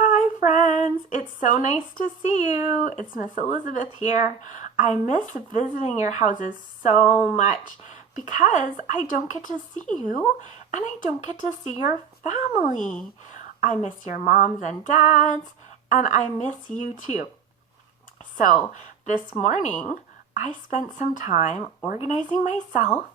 Hi friends, it's so nice to see you. It's Miss Elizabeth here. I miss visiting your houses so much because I don't get to see you and I don't get to see your family. I miss your moms and dads and I miss you too. So this morning I spent some time organizing myself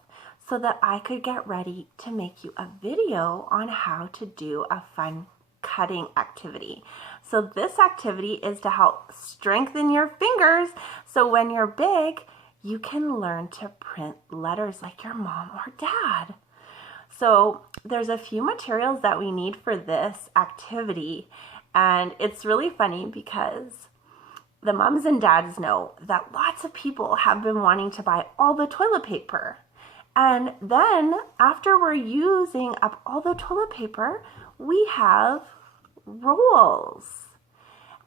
so that I could get ready to make you a video on how to do a fun cutting activity. So this activity is to help strengthen your fingers so when you're big, you can learn to print letters like your mom or dad. So there's a few materials that we need for this activity, and it's really funny because the moms and dads know that lots of people have been wanting to buy all the toilet paper. And then after we're using up all the toilet paper, we have rolls.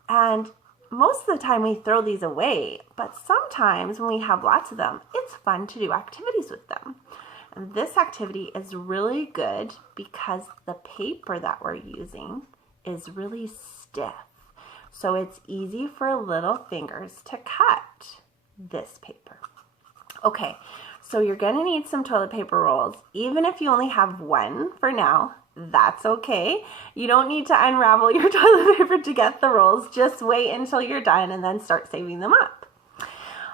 And most of the time we throw these away, but sometimes when we have lots of them, it's fun to do activities with them. And this activity is really good because the paper that we're using is really stiff. So it's easy for little fingers to cut this paper. Okay, so you're gonna need some toilet paper rolls. Even if you only have one for now, that's okay. You don't need to unravel your toilet paper to get the rolls. Just wait until you're done and then start saving them up.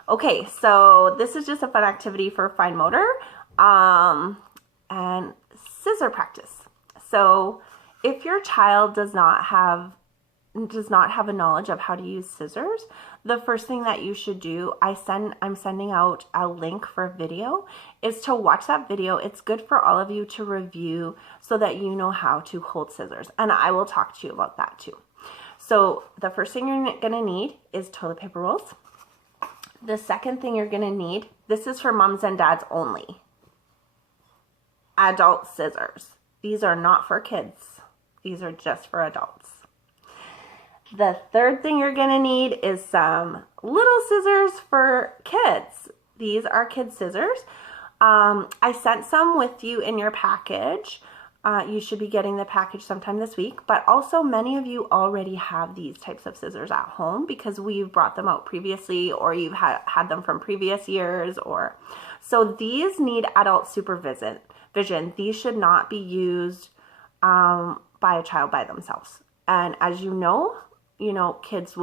Okay, so this is just a fun activity for fine motor and scissor practice. So if your child does not have a knowledge of how to use scissors, the first thing that you should do, I'm sending out a link for a video, is to watch that video. It's good for all of you to review so that you know how to hold scissors. And I will talk to you about that too. So the first thing you're gonna need is toilet paper rolls. The second thing you're gonna need, this is for moms and dads only, adult scissors. These are not for kids. These are just for adults. The third thing you're gonna need is some little scissors for kids. These are kids' scissors. I sent some with you in your package. You should be getting the package sometime this week, but also many of you already have these types of scissors at home because we've brought them out previously, or you've had them from previous years, so these need adult supervision. These should not be used by a child by themselves. And as you know, kids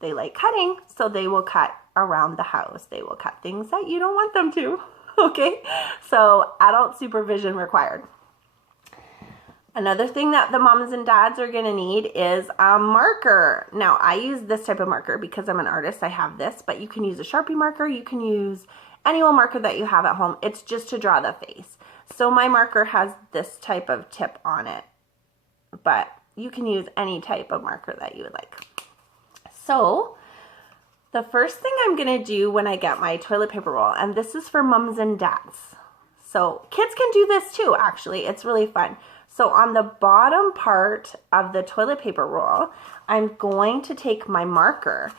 they like cutting, so they will cut around the house. They will cut things that you don't want them to, okay? So adult supervision required. Another thing that the moms and dads are gonna need is a marker. Now, I use this type of marker because I'm an artist, I have this, but you can use a Sharpie marker, you can use any old marker that you have at home. It's just to draw the face. So my marker has this type of tip on it, but you can use any type of marker that you would like. So the first thing I'm gonna do when I get my toilet paper roll, and this is for moms and dads. So kids can do this too, actually. It's really fun. So on the bottom part of the toilet paper roll, I'm going to take my marker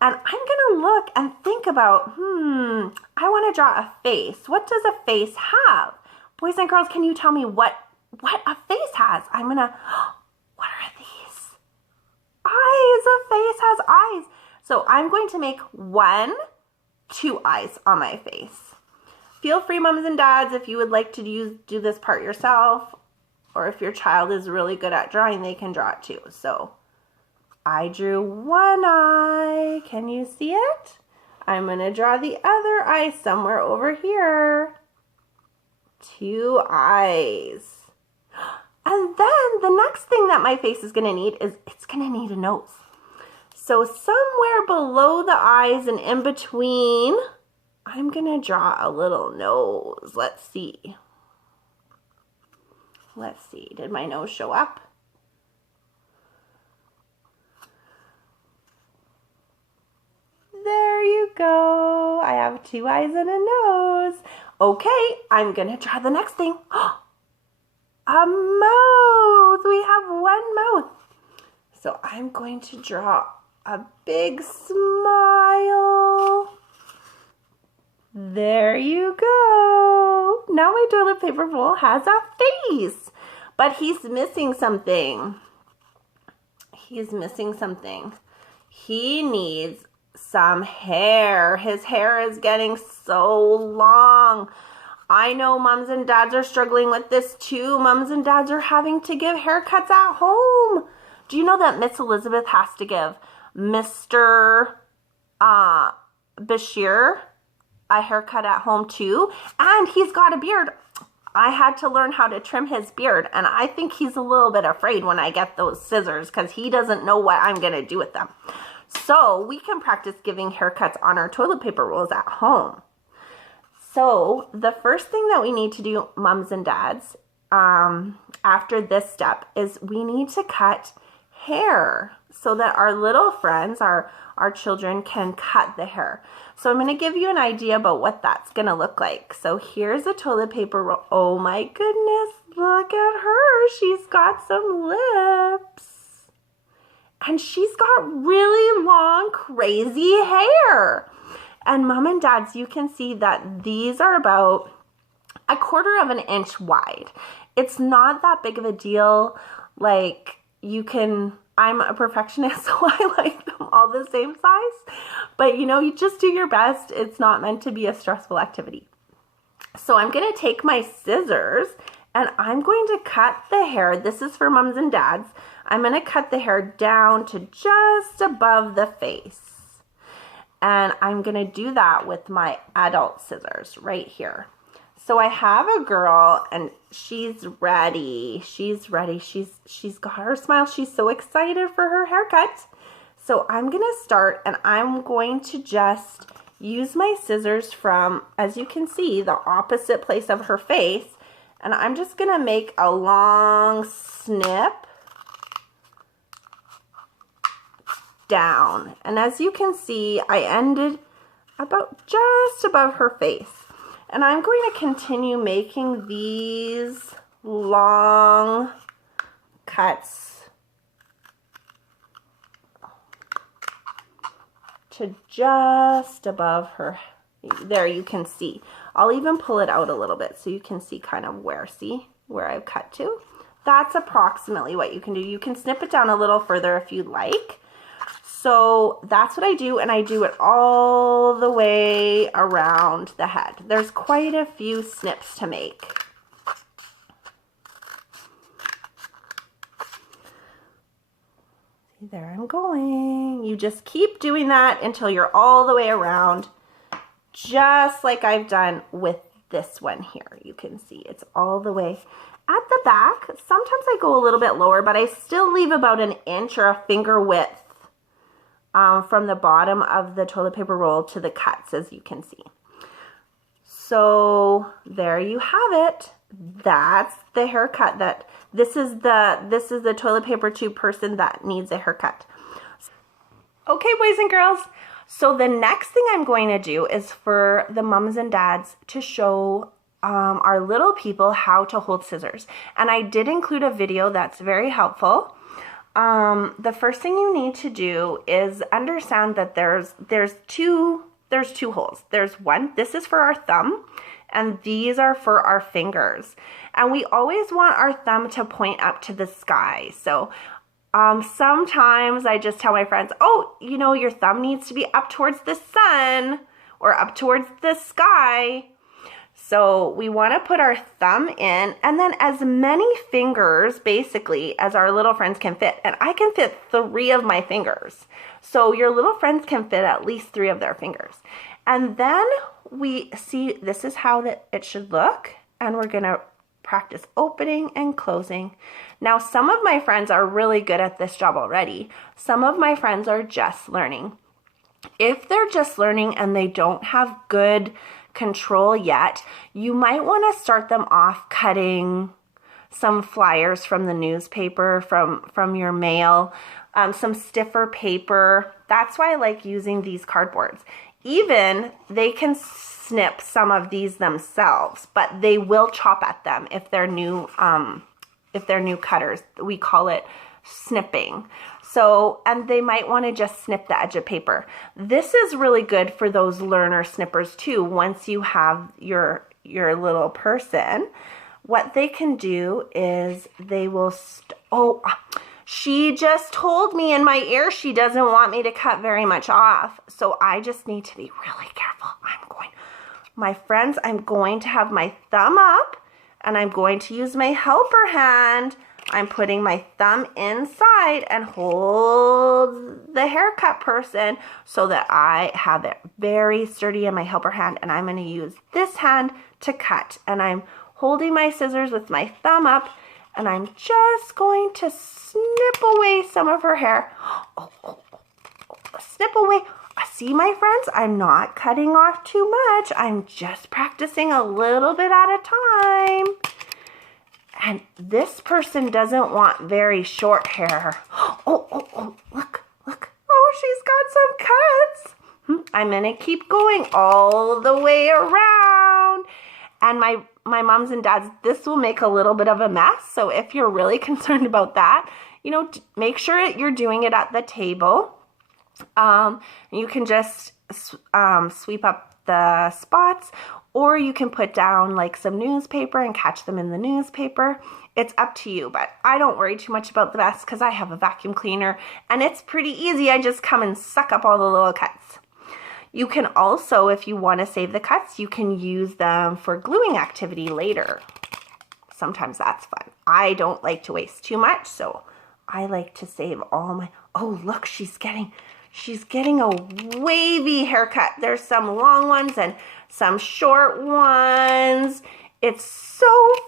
and I'm gonna look and think about, I wanna draw a face. What does a face have? Boys and girls, can you tell me what a face has? What are these? Eyes. A face has eyes. So I'm going to make 2 eyes on my face. Feel free, moms and dads, if you would like to do this part yourself, or if your child is really good at drawing, they can draw it too. So I drew 1 eye. Can you see it? I'm going to draw the other eye somewhere over here. 2 eyes. And then the next thing that my face is going to need is it's going to need a nose. So somewhere below the eyes and in between, I'm going to draw a little nose. Let's see. Did my nose show up? There you go. I have 2 eyes and a nose. Okay, I'm going to draw the next thing. A mouth. We have 1 mouth. So I'm going to draw a big smile. There you go. Now my toilet paper roll has a face, but he's missing something. he's missing something. He needs some hair. His hair is getting so long. I know moms and dads are struggling with this too. Moms and dads are having to give haircuts at home. Do you know that Miss Elizabeth has to give Mr. Bashir a haircut at home too? And he's got a beard. I had to learn how to trim his beard, and I think he's a little bit afraid when I get those scissors because he doesn't know what I'm going to do with them. So we can practice giving haircuts on our toilet paper rolls at home. So the first thing that we need to do, moms and dads, after this step is we need to cut hair so that our little friends, our children, can cut the hair. So I'm going to give you an idea about what that's going to look like. So here's a toilet paper roll. Oh my goodness, look at her. She's got some lips. And she's got really long, crazy hair. And mom and dads, you can see that these are about 1/4 of an inch wide. It's not that big of a deal. Like, you can, I'm a perfectionist, so I like them all the same size. But you know, you just do your best. It's not meant to be a stressful activity. So I'm going to take my scissors and I'm going to cut the hair. This is for moms and dads. I'm going to cut the hair down to just above the face. And I'm going to do that with my adult scissors right here. So I have a girl and she's ready. She's ready. She's got her smile. She's so excited for her haircut. So I'm going to start and I'm going to just use my scissors from, as you can see, the opposite place of her face. And I'm just going to make a long snip down. And as you can see, I ended about just above her face. And I'm going to continue making these long cuts to just above her. There, you can see. I'll even pull it out a little bit so you can see kind of where, see where I've cut to. That's approximately what you can do. You can snip it down a little further if you'd like. So that's what I do, and I do it all the way around the head. There's quite a few snips to make. See, there I'm going. You just keep doing that until you're all the way around, just like I've done with this one here. You can see it's all the way at the back. Sometimes I go a little bit lower, but I still leave about an inch or a finger width from the bottom of the toilet paper roll to the cuts, as you can see. So there you have it. That's the haircut. This is the toilet paper tube person that needs a haircut. Okay, boys and girls. So the next thing I'm going to do is for the moms and dads to show our little people how to hold scissors. And I did include a video that's very helpful. The first thing you need to do is understand that there's two holes. There's one, this is for our thumb, and these are for our fingers. And we always want our thumb to point up to the sky. So sometimes I just tell my friends, oh, you know, your thumb needs to be up towards the sun or up towards the sky. So we want to put our thumb in, and then as many fingers basically as our little friends can fit. And I can fit 3 of my fingers. So your little friends can fit at least 3 of their fingers. And then we see this is how it should look. And we're going to practice opening and closing. Now, some of my friends are really good at this job already. Some of my friends are just learning. If they're just learning and they don't have good control yet, you might want to start them off cutting some flyers from the newspaper, from your mail, some stiffer paper. That's why I like using these cardboards. Even they can snip some of these themselves, but they will chop at them if they're new cutters. We call it snipping. So, and they might want to just snip the edge of paper. This is really good for those learner snippers too. Once you have your little person, what they can do is they will, She just told me in my ear she doesn't want me to cut very much off. So I just need to be really careful. My friends, I'm going to have my thumb up and I'm going to use my helper hand. I'm putting my thumb inside and hold the haircut person so that I have it very sturdy in my helper hand, and I'm going to use this hand to cut. And I'm holding my scissors with my thumb up, and I'm just going to snip away some of her hair. Snip away. See, my friends, I'm not cutting off too much. I'm just practicing a little bit at a time. And this person doesn't want very short hair. Look. Oh, she's got some cuts. I'm gonna keep going all the way around. And my moms and dads, this will make a little bit of a mess. So if you're really concerned about that, make sure you're doing it at the table. You can just sweep up the spots, or you can put down like some newspaper and catch them in the newspaper. It's up to you, but I don't worry too much about the mess because I have a vacuum cleaner and it's pretty easy. I just come and suck up all the little cuts. You can also, if you want to save the cuts, you can use them for gluing activity later. Sometimes that's fun. I don't like to waste too much, so I like to save all my... Oh, look, she's getting a wavy haircut. There's some long ones and some short ones. It's so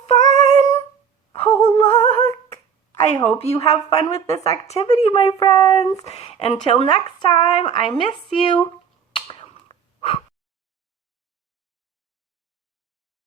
fun. Oh, look. I hope you have fun with this activity, my friends. Until next time, I miss you.